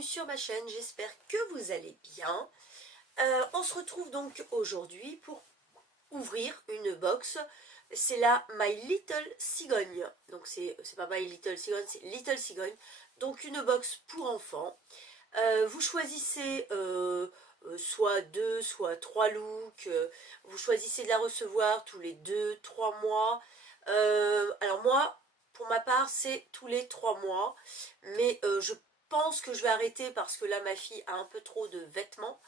bienvenue sur ma chaîne, j'espère que vous allez bien. On se retrouve donc aujourd'hui pour ouvrir une box. C'est la My Little Cigogne. Donc c'est pas My Little Cigogne, c'est Little Cigogne. Donc une box pour enfants. Vous choisissez soit 2, soit 3 looks. Vous choisissez de la recevoir tous les 2-3 mois. Alors moi, pour ma part, c'est tous les 3 mois. Mais je pense que je vais arrêter parce que là, ma fille a un peu trop de vêtements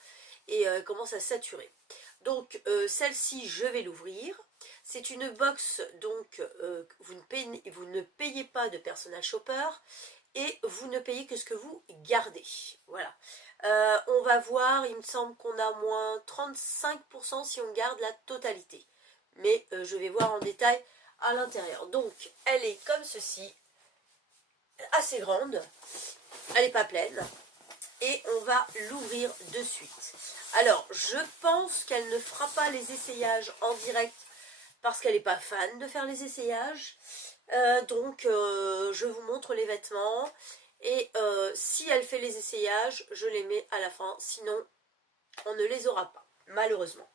et commence à saturer. Donc celle-ci, je vais l'ouvrir. C'est une box, donc vous ne payez pas de personal shopper et vous ne payez que ce que vous gardez. Voilà. On va voir, il me semble qu'on a moins 35% si on garde la totalité. Mais je vais voir en détail à l'intérieur. Donc elle est comme ceci, assez grande, elle n'est pas pleine. Et on va l'ouvrir de suite. Alors, je pense qu'elle ne fera pas les essayages en direct parce qu'elle n'est pas fan de faire les essayages. Donc, je vous montre les vêtements. Et si elle fait les essayages, je les mets à la fin. Sinon, on ne les aura pas, malheureusement.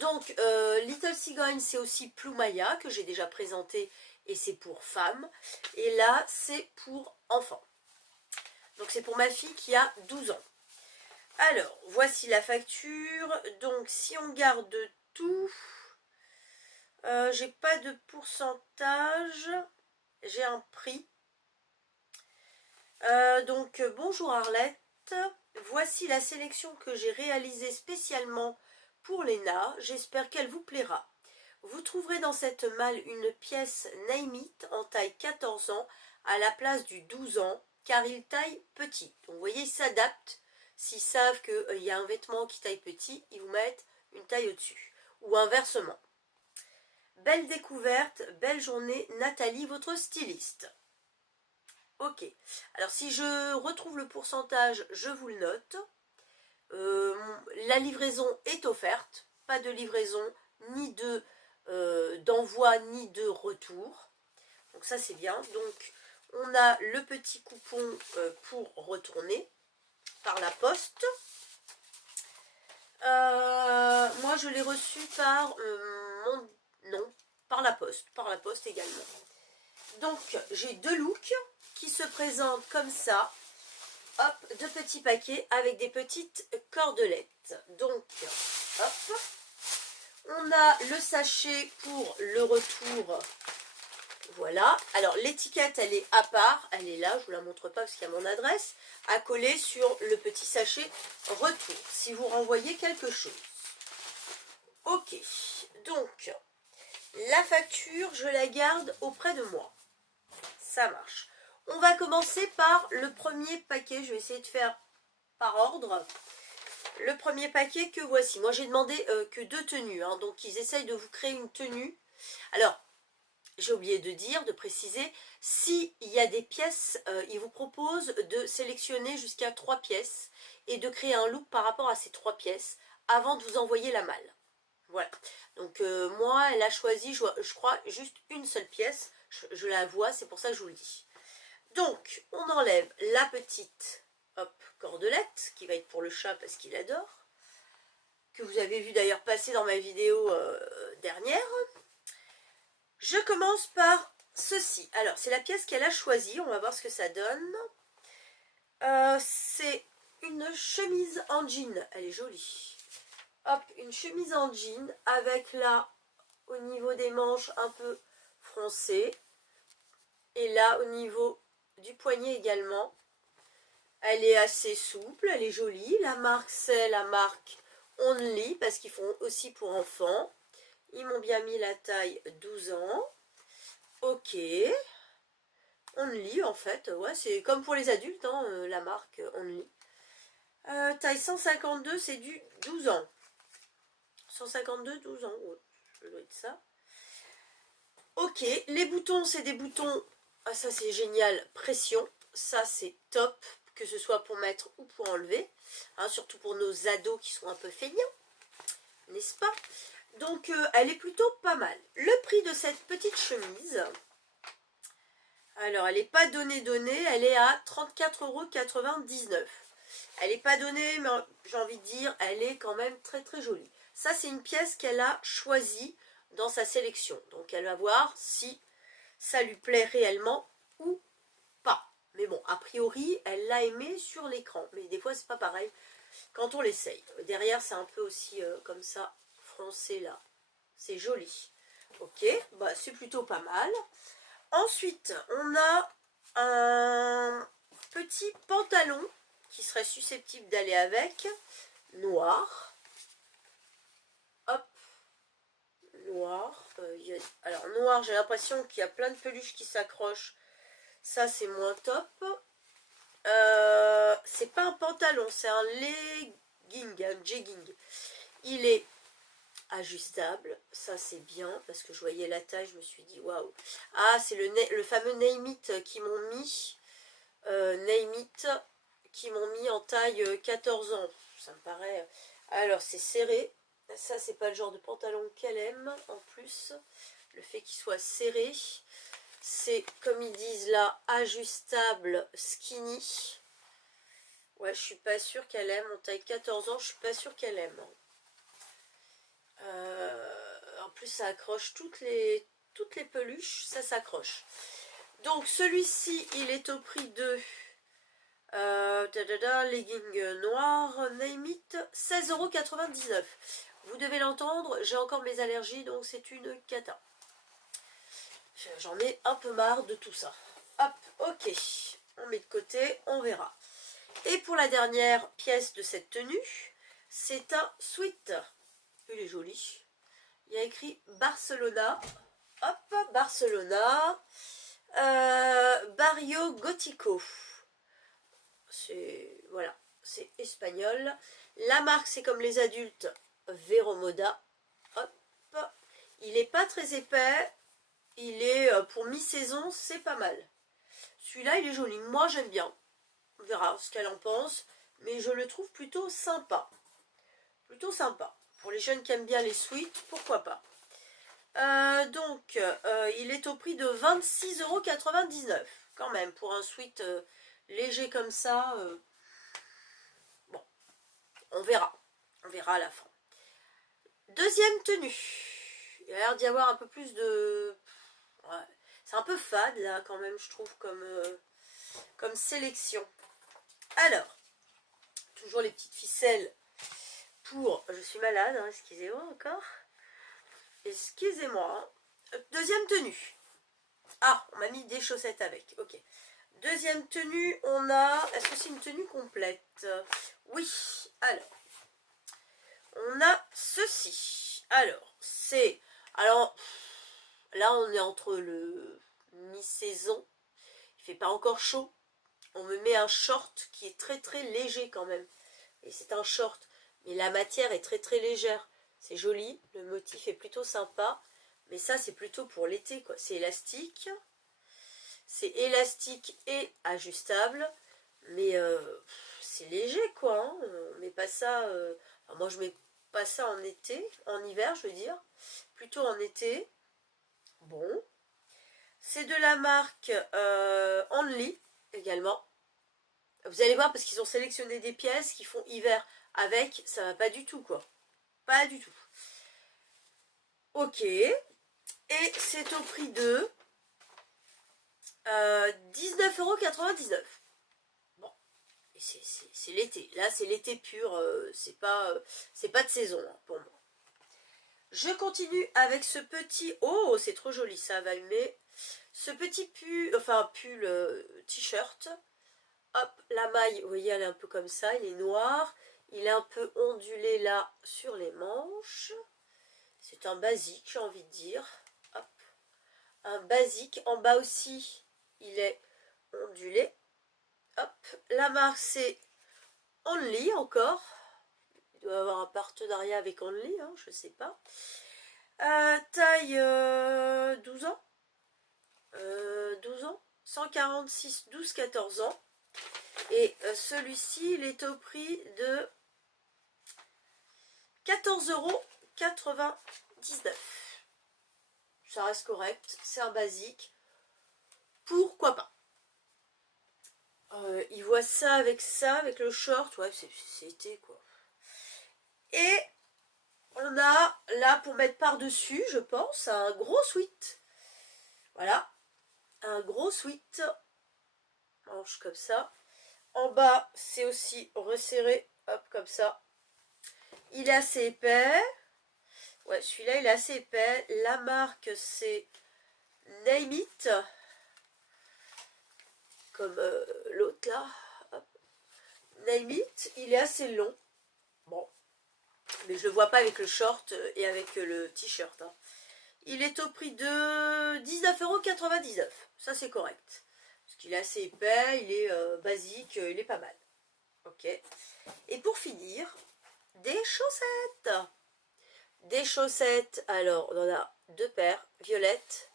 Donc, Little Cigogne, c'est aussi Ploumaya que j'ai déjà présenté. Et c'est pour femmes. Et là, c'est pour enfants. Donc c'est pour ma fille qui a 12 ans. Alors, voici la facture. Donc si on garde tout, j'ai pas de pourcentage, j'ai un prix. Donc bonjour Arlette. Voici la sélection que j'ai réalisée spécialement pour Léna. J'espère qu'elle vous plaira. Vous trouverez dans cette malle une pièce Name It en taille 14 ans à la place du 12 ans. Car il taille petit. Donc vous voyez, ils s'adaptent. S'ils savent qu'il y a un vêtement qui taille petit, ils vous mettent une taille au-dessus. Ou inversement. Belle découverte, belle journée, Nathalie, votre styliste. Ok. Alors si je retrouve le pourcentage, je vous le note. La livraison est offerte. Pas de livraison, ni d'envoi, ni de retour. Donc ça c'est bien. Donc on a le petit coupon pour retourner par la poste. Moi je l'ai reçu par par la poste également. Donc j'ai deux looks qui se présentent comme ça. Hop, deux petits paquets avec des petites cordelettes. Donc hop, on a le sachet pour le retour. Voilà, alors l'étiquette elle est à part, elle est là, je ne vous la montre pas parce qu'il y a mon adresse, à coller sur le petit sachet retour, si vous renvoyez quelque chose. Ok, donc la facture je la garde auprès de moi, ça marche. On va commencer par le premier paquet, je vais essayer de faire par ordre. Le premier paquet que voici, moi j'ai demandé que 2 tenues, hein, donc ils essayent de vous créer une tenue. Alors, j'ai oublié de dire, de préciser, s'il y a des pièces, ils vous proposent de sélectionner jusqu'à 3 pièces et de créer un look par rapport à ces 3 pièces avant de vous envoyer la malle. Voilà. Donc moi, elle a choisi, je crois, juste une seule pièce. Je la vois, c'est pour ça que je vous le dis. Donc, on enlève la petite cordelette, qui va être pour le chat parce qu'il adore, que vous avez vu d'ailleurs passer dans ma vidéo dernière. Je commence par ceci. Alors, c'est la pièce qu'elle a choisie. On va voir ce que ça donne. C'est une chemise en jean. Elle est jolie. Hop, une chemise en jean avec là, au niveau des manches, un peu froncé. Et là, au niveau du poignet également. Elle est assez souple, elle est jolie. La marque, c'est la marque Only, parce qu'ils font aussi pour enfants. Ils m'ont bien mis la taille 12 ans. Ok. Only en fait, ouais, c'est comme pour les adultes, hein, la marque Only. Taille 152, c'est du 12 ans. 152, 12 ans, ouais, ça doit être ça. Ok, les boutons, c'est des boutons, ah ça c'est génial, pression. Ça c'est top, que ce soit pour mettre ou pour enlever. Hein, surtout pour nos ados qui sont un peu feignants, n'est-ce pas? Donc elle est plutôt pas mal. Le prix de cette petite chemise, alors elle n'est pas donnée, elle est à 34,99 €. Elle n'est pas donnée, mais j'ai envie de dire, elle est quand même très très jolie. Ça, c'est une pièce qu'elle a choisie dans sa sélection. Donc, elle va voir si ça lui plaît réellement ou pas. Mais bon, a priori, elle l'a aimé sur l'écran. Mais des fois, c'est pas pareil quand on l'essaye. Derrière, c'est un peu aussi comme ça, froncé là. C'est joli. Ok, bah, c'est plutôt pas mal. Ensuite, on a un petit pantalon qui serait susceptible d'aller avec, noir. Hop, noir. Alors, noir, j'ai l'impression qu'il y a plein de peluches qui s'accrochent. Ça, c'est moins top. C'est pas un pantalon, c'est un legging, un jegging. Il est ajustable, ça c'est bien, parce que je voyais la taille, je me suis dit waouh. Ah, c'est le fameux Name It qui m'ont mis, Name It, qui m'ont mis en taille 14 ans. Ça me paraît. Alors, c'est serré. Ça, c'est pas le genre de pantalon qu'elle aime, en plus. Le fait qu'il soit serré. C'est, comme ils disent là, ajustable skinny. Ouais, je suis pas sûre qu'elle aime. En taille 14 ans, je suis pas sûre qu'elle aime. En plus, ça accroche toutes les peluches. Ça s'accroche. Donc, celui-ci, il est au prix de... legging noir, Name It, 16,99 €. Vous devez l'entendre, j'ai encore mes allergies, donc c'est une cata. J'en ai un peu marre de tout ça. Hop, ok. On met de côté, on verra. Et pour la dernière pièce de cette tenue, c'est un sweat. Il est joli. Il y a écrit Barcelona. Hop, Barcelona. Barrio Gótico. C'est, voilà, c'est espagnol. La marque, c'est comme les adultes, Veromoda. Hop. Il n'est pas très épais. Il est pour mi-saison, c'est pas mal. Celui-là, il est joli. Moi, j'aime bien. On verra ce qu'elle en pense. Mais je le trouve plutôt sympa. Plutôt sympa. Pour les jeunes qui aiment bien les sweats, pourquoi pas. Donc, il est au prix de 26,99 €. Quand même, pour un sweat léger comme ça. Bon, on verra. On verra à la fin. Deuxième tenue. Il a l'air d'y avoir un peu plus de... Ouais. C'est un peu fade là quand même, je trouve, comme sélection. Alors, toujours les petites ficelles pour... Je suis malade, hein, excusez-moi encore. Excusez-moi. Deuxième tenue. Ah, on m'a mis des chaussettes avec. Ok. Deuxième tenue, on a... Est-ce que c'est une tenue complète? Oui. Alors, on a ceci. Alors, c'est... Alors, là, on est entre le mi-saison. Il fait pas encore chaud. On me met un short qui est très très léger quand même. Et c'est un short. Mais la matière est très très légère. C'est joli. Le motif est plutôt sympa. Mais ça, c'est plutôt pour l'été, quoi. C'est élastique. C'est élastique et ajustable. Mais c'est léger, quoi. Hein. On met pas ça... Enfin, moi, je mets pas ça en été. En hiver, je veux dire. Plutôt en été. Bon. C'est de la marque Only également. Vous allez voir parce qu'ils ont sélectionné des pièces qui font hiver avec. Ça va pas du tout, quoi. Pas du tout. Ok. Et c'est au prix de 19,99 €. Bon. C'est l'été. Là, c'est l'été pur. C'est pas de saison hein, pour moi. Je continue avec ce petit... Oh, c'est trop joli, ça va aimer. Ce petit pull, enfin pull, t-shirt. Hop, la maille, vous voyez, elle est un peu comme ça. Il est noir. Il est un peu ondulé là sur les manches. C'est un basique, j'ai envie de dire. Hop. Un basique. En bas aussi, il est ondulé. Hop. La marque, c'est Only encore. Il doit avoir un partenariat avec Only, hein, je sais pas. Taille 12 ans. 12 ans. 146, 12, 14 ans. Et celui-ci, il est au prix de 14,99 €. Ça reste correct. C'est un basique. Pourquoi pas. il voit ça, avec le short. Ouais, c'est été, quoi. Et on a, là, pour mettre par-dessus, je pense, un gros sweat. Voilà. Un gros sweat. Manche comme ça. En bas, c'est aussi resserré. Hop, comme ça. Il est assez épais. Ouais, celui-là, il est assez épais. La marque, c'est Name It. Comme l'autre, là. Hop. Name It. Il est assez long. Bon. Mais je le vois pas avec le short et avec le t-shirt. Hein. Il est au prix de 19,99 €. Ça, c'est correct. Parce qu'il est assez épais, il est basique, il est pas mal. Ok. Et pour finir, des chaussettes. Des chaussettes, alors on en a 2 paires, violettes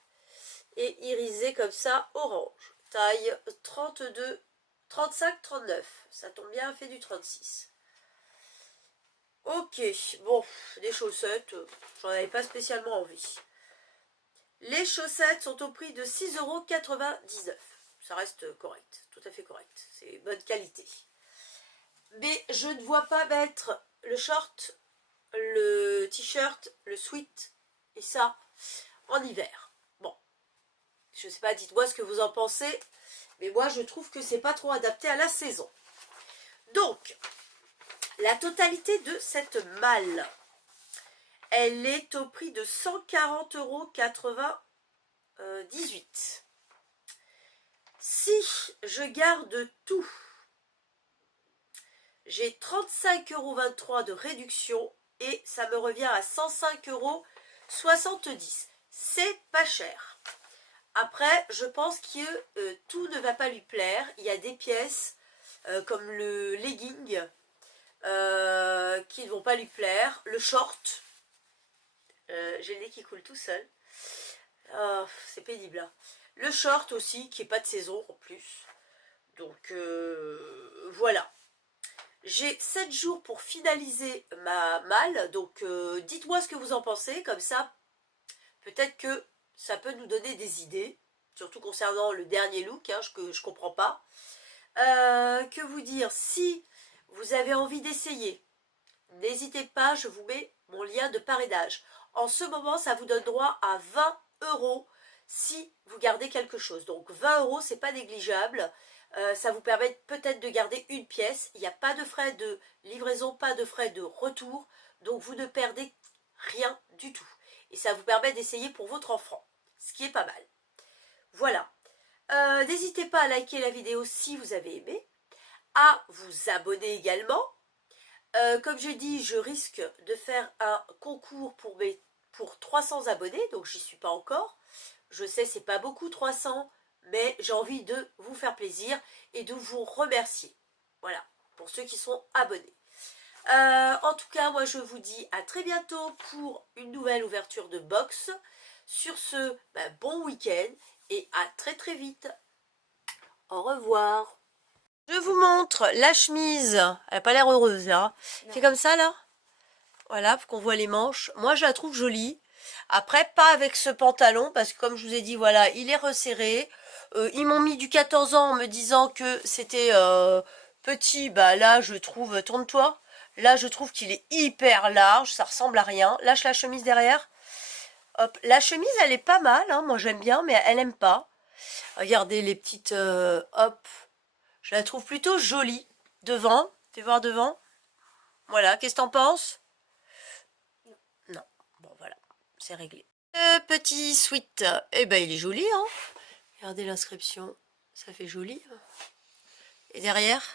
et irisées comme ça, orange. Taille 32, 35, 39. Ça tombe bien, fait du 36. Ok, bon, des chaussettes, j'en avais pas spécialement envie. Les chaussettes sont au prix de 6,99 €. Ça reste correct, tout à fait correct. C'est bonne qualité. Mais je ne vois pas mettre le short, le t-shirt, le sweat et ça en hiver. Bon, je sais pas, dites-moi ce que vous en pensez. Mais moi, je trouve que c'est pas trop adapté à la saison. Donc, la totalité de cette malle, elle est au prix de 140,98 €. Si je garde tout, j'ai 35,23 € de réduction et ça me revient à 105,70 €. C'est pas cher. Après, je pense que tout ne va pas lui plaire. Il y a des pièces comme le legging qui ne vont pas lui plaire. Le short, j'ai le nez qui coule tout seul. Oh, c'est pénible. Hein. Le short aussi, qui n'est pas de saison en plus. Donc voilà. J'ai 7 jours pour finaliser ma malle. Donc dites-moi ce que vous en pensez. Comme ça, peut-être que ça peut nous donner des idées. Surtout concernant le dernier look, hein, que je ne comprends pas. Que vous dire, si vous avez envie d'essayer, n'hésitez pas, je vous mets mon lien de parrainage. En ce moment, ça vous donne droit à 20 € si vous gardez quelque chose. Donc 20 €, c'est pas négligeable. Ça vous permet peut-être de garder une pièce. Il n'y a pas de frais de livraison, pas de frais de retour. Donc vous ne perdez rien du tout. Et ça vous permet d'essayer pour votre enfant, ce qui est pas mal. Voilà. N'hésitez pas à liker la vidéo si vous avez aimé, à vous abonner également. Comme j'ai dit, je risque de faire un concours pour 300 abonnés, donc j'y suis pas encore. Je sais, c'est pas beaucoup 300, mais j'ai envie de vous faire plaisir et de vous remercier. Voilà, pour ceux qui sont abonnés. En tout cas, moi je vous dis à très bientôt pour une nouvelle ouverture de box. Sur ce, bon week-end et à très très vite. Au revoir. Je vous montre la chemise. Elle n'a pas l'air heureuse là. C'est comme ça là. Voilà, pour qu'on voit les manches. Moi je la trouve jolie. Après, pas avec ce pantalon, parce que comme je vous ai dit, voilà, il est resserré. Ils m'ont mis du 14 ans en me disant que c'était petit. Bah là, je trouve, tourne-toi. Là, je trouve qu'il est hyper large, ça ressemble à rien. Lâche la chemise derrière. Hop, la chemise, elle est pas mal, hein. Moi j'aime bien, mais elle aime pas. Regardez les petites, hop. Je la trouve plutôt jolie. Devant, fais voir devant. Voilà, qu'est-ce que t'en penses? Non, bon voilà, c'est réglé. Le petit sweat, eh ben il est joli, hein. Regardez l'inscription, ça fait joli. Et derrière,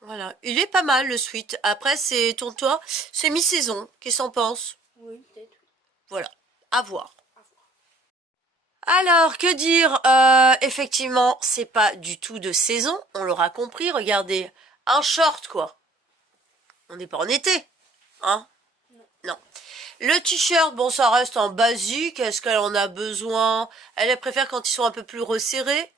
voilà, il est pas mal le sweat. Après, c'est, tourne-toi, c'est mi-saison. Qu'est-ce que t'en penses? Oui, peut-être. Voilà, à voir. Alors, que dire? Effectivement, c'est pas du tout de saison, on l'aura compris. Regardez, un short quoi. On n'est pas en été, hein? Non. Le t-shirt, bon, ça reste en basique. Est-ce qu'elle en a besoin? Elle préfère quand ils sont un peu plus resserrés.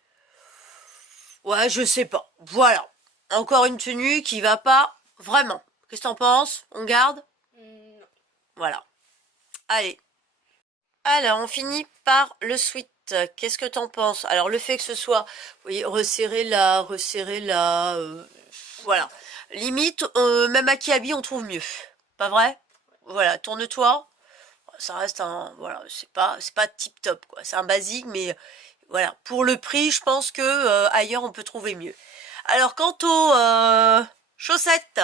Ouais, je sais pas. Voilà. Encore une tenue qui va pas vraiment. Qu'est-ce que t'en penses? On garde? Non. Voilà. Allez. Alors, on finit par le sweat. chaussettes, qu'est-ce que t'en penses? Alors le fait que ce soit, vous voyez, resserré là, voilà. Limite, même à Kiabi, on trouve mieux. Pas vrai? Voilà, tourne-toi. Ça reste un, voilà, c'est pas tip top quoi. C'est un basique, mais voilà. Pour le prix, je pense que ailleurs on peut trouver mieux. Alors quant aux chaussettes,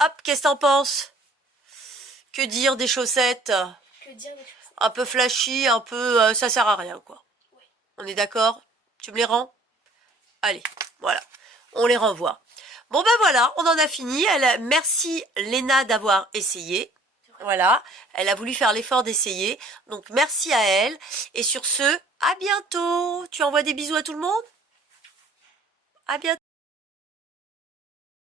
hop, qu'est-ce que t'en penses? Que dire des chaussettes? Que dire des chaussettes? Un peu flashy, un peu, ça sert à rien quoi. Oui. On est d'accord? Tu me les rends? Allez, voilà, on les renvoie. Bon ben voilà, on en a fini. Merci Léna d'avoir essayé. Voilà, elle a voulu faire l'effort d'essayer. Donc merci à elle. Et sur ce, à bientôt. Tu envoies des bisous à tout le monde? À bientôt.